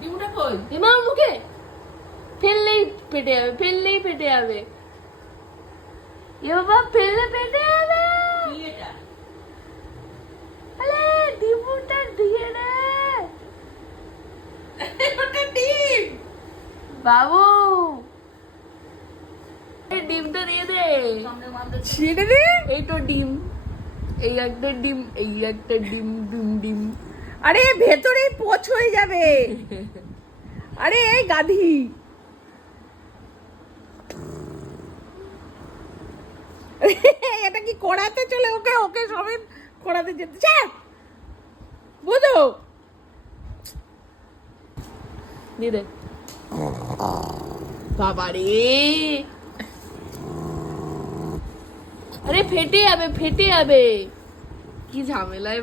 ডিমুটা কই? এমার মুখে ফেললেই পেটে যাবে, ফেললেই পেটে যাবে। এ বাবা, ফেললে পেটে যাবে। কি এটা? আরে ডিমটা দিয়ে রে ওটা ডিম। বাবু, এই ডিমটা দিয়ে দে। ছেড়ে দে। এই তো ডিম, এই একটা ডিম, এই একটা ডিম, ডিম ডিম। আরে ভেতরেই পোচ হয়ে যাবে। আরে এই গাধি। এটা কি কড়াতে চলে? ওকে ওকে সবে কড়াতে যেতে চা বুঝো। দিয়ে দে। বাবা রে, আরে ফেটে যাবে, ফেটে যাবে। কি ঝামেলায়